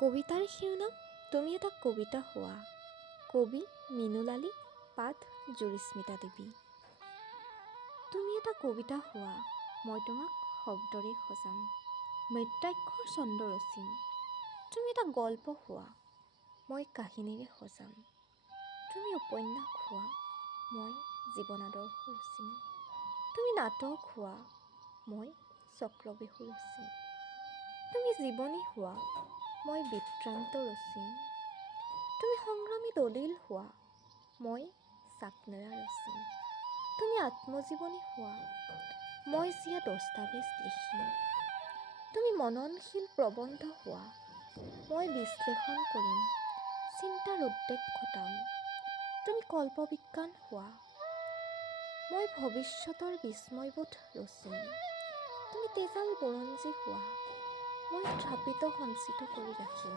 কবিতাৰ শিৰোনাম তুমি এটা কবিতা হোৱা। কবি মিনুলালী, পাঠ জুৰিস্মিতা দেৱী। তুমি এটা কবিতা হোৱা, মই তোমাক শব্দৰে সজাম, মৃত্যাক্ষৰ ছন্দ ৰচিম। তুমি এটা গল্প হোৱা, মই কাহিনীৰে সজাম। তুমি উপন্যাস হোৱা, মই জীৱন আদৰ্শ ৰচিম। তুমি নাটক হোৱা, মই চক্ৰবেহু ৰচিম। তুমি জীৱনী হোৱা, মই বৃত্তান্ত ৰচিম। তুমি সংগ্ৰামী দলিল হোৱা, মই চাকনৈয়া ৰচিম। তুমি আত্মজীৱনী হোৱা, মই জীয়া দস্তাবেজ লিখিম। তুমি মননশীল প্ৰবন্ধ হোৱা, মই বিশ্লেষণ কৰিম, চিন্তাৰ উদ্বেগ ঘটাম। তুমি কল্পবিজ্ঞান হোৱা, মই ভৱিষ্যতৰ বিস্ময়বোধ ৰচিম। তুমি তেজাল বুৰঞ্জী হোৱা, মই থ্ৰাপিত সঞ্চিত কৰি ৰাখিম।